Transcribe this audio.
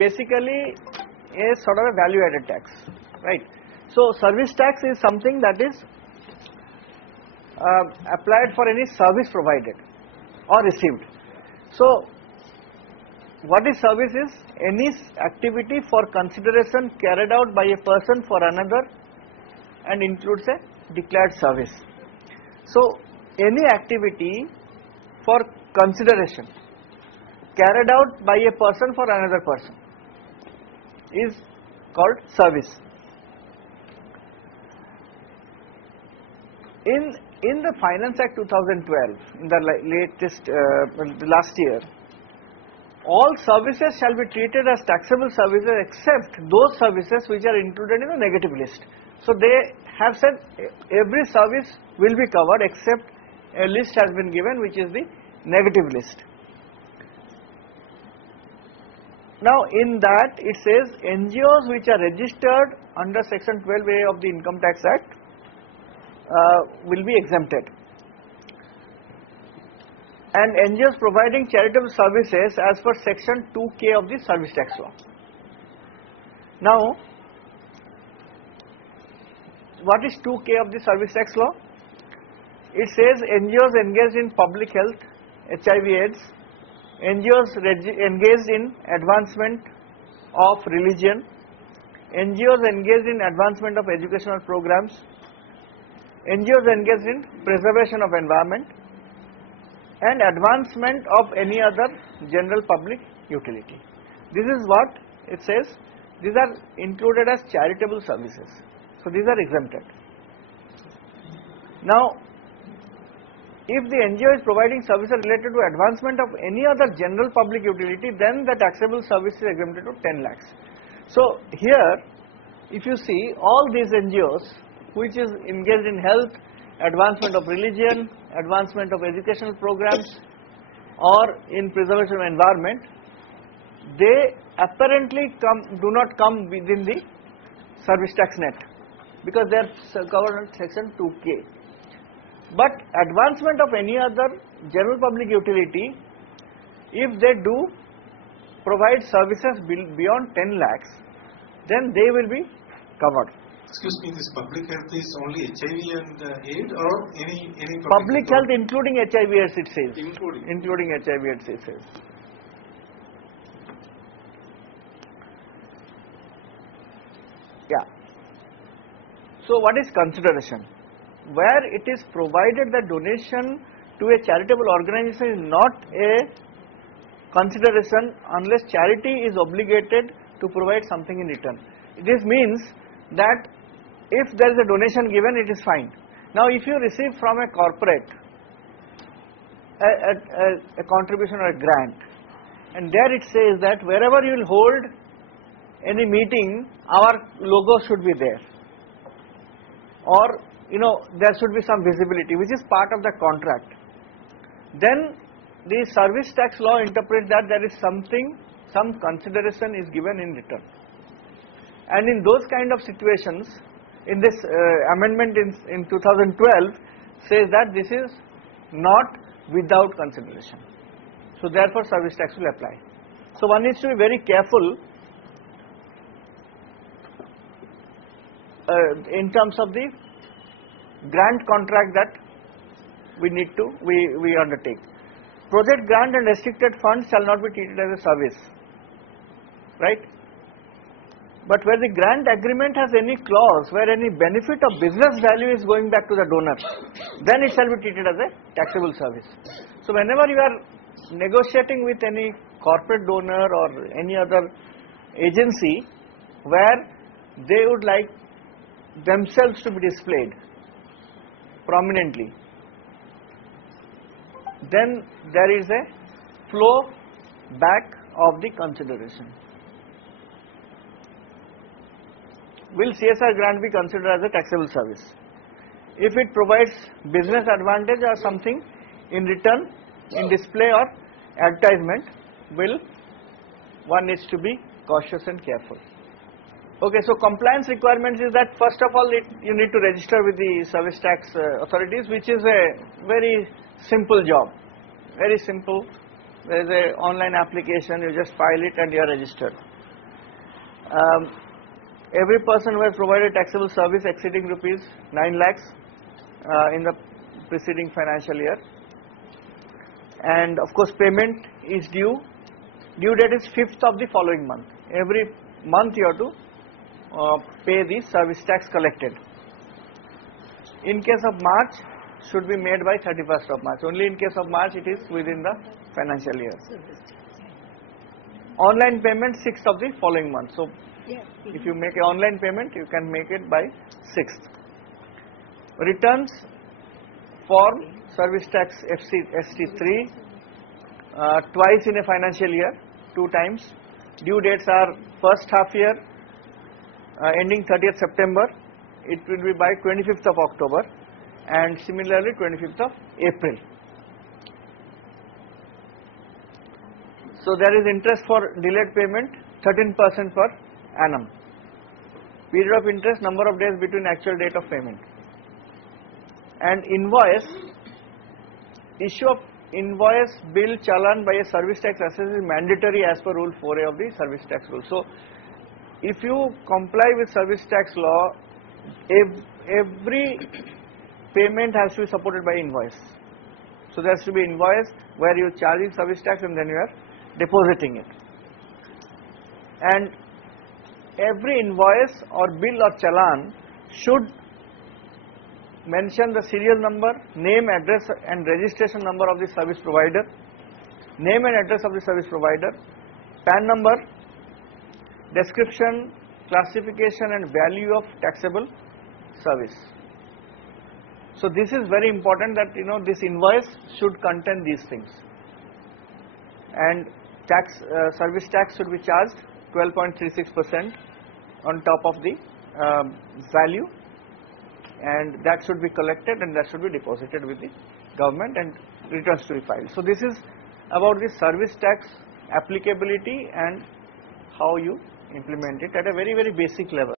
basically a sort of a value added tax, right. So service tax is something that is applied for any service provided or received. So what is service is any activity for consideration carried out by a person for another and includes a declared service. So any activity for consideration carried out by a person for another person is called service. In the Finance Act 2012, in the latest last year, all services shall be treated as taxable services except those services which are included in the negative list. So they have said every service will be covered except a list has been given which is the negative list. Now in that it says NGOs which are registered under section 12A of the Income Tax Act will be exempted, and NGOs providing charitable services as per section 2K of the Service Tax Law. Now what is 2K of the Service Tax Law? It says NGOs engaged in public health, HIV/AIDS, NGOs engaged in advancement of religion, NGOs engaged in advancement of educational programs, NGOs engaged in preservation of environment and advancement of any other general public utility. This is what it says. These are included as charitable services. So these are exempted. Now if the NGO is providing services related to advancement of any other general public utility, then the taxable service is exempted to 10 lakhs. So here if you see all these NGOs which is engaged in health, advancement of religion, advancement of educational programs or in preservation of environment, they apparently do not come within the service tax net because they are covered under section 2K. But advancement of any other general public utility, if they do provide services beyond 10 lakhs, then they will be covered. Excuse me, this public health is only HIV and AIDS or any public health including HIV/AIDS it says. Including HIV/AIDS it says. Yeah. So what is consideration? Where it is provided that donation to a charitable organization is not a consideration unless charity is obligated to provide something in return. This means that if there is a donation given, it is fine. Now if you receive from a corporate a contribution or a grant, and there it says that wherever you will hold any meeting, our logo should be there, or there should be some visibility which is part of the contract, then the service tax law interprets that there is some consideration is given in return. And in those kind of situations, in this amendment in 2012 says that this is not without consideration. So therefore service tax will apply. So one needs to be very careful in terms of the grant contract that we undertake. Project grant and restricted funds shall not be treated as a service, right? But where the grant agreement has any clause where any benefit of business value is going back to the donor, then it shall be treated as a taxable service. So whenever you are negotiating with any corporate donor or any other agency where they would like themselves to be displayed prominently, then there is a flow back of the consideration. Will CSR grant be considered as a taxable service? If it provides business advantage or something in return, in display or advertisement, one needs to be cautious and careful. Okay, so compliance requirements is that first of all you need to register with the service tax authorities, which is a very simple job, very simple. There is an online application, you just file it and you are registered. Every person who has provided taxable service exceeding rupees 9 lakhs in the preceding financial year, and of course payment is due date is 5th of the following month. Every month you have to pay the service tax collected. In case of March, should be made by 31st of March. Only in case of March it is within the financial year. Online payment 6th of the following month. So if you make an online payment, you can make it by 6th. Returns for service tax ST3 twice in a financial year, 2 times. Due dates are first half year ending 30th September. It will be by 25th of October, and similarly 25th of April. So there is interest for delayed payment 13% per annum. Period of interest, number of days between actual date of payment. And invoice, issue of invoice, bill, challan by a service tax assessor is mandatory as per rule 4A of the service tax rule. So if you comply with service tax law, every payment has to be supported by invoice. So there has to be invoice where you are charging service tax and then you are depositing it. And every invoice or bill or challan should mention the serial number, name, address and registration number of the service provider, name and address of the service provider, PAN number, description, classification and value of taxable service. So this is very important that this invoice should contain these things, and service tax should be charged 12.36% on top of the value, and that should be collected and that should be deposited with the government and returns to be filed. So this is about the service tax applicability and how you implement it at a very basic level.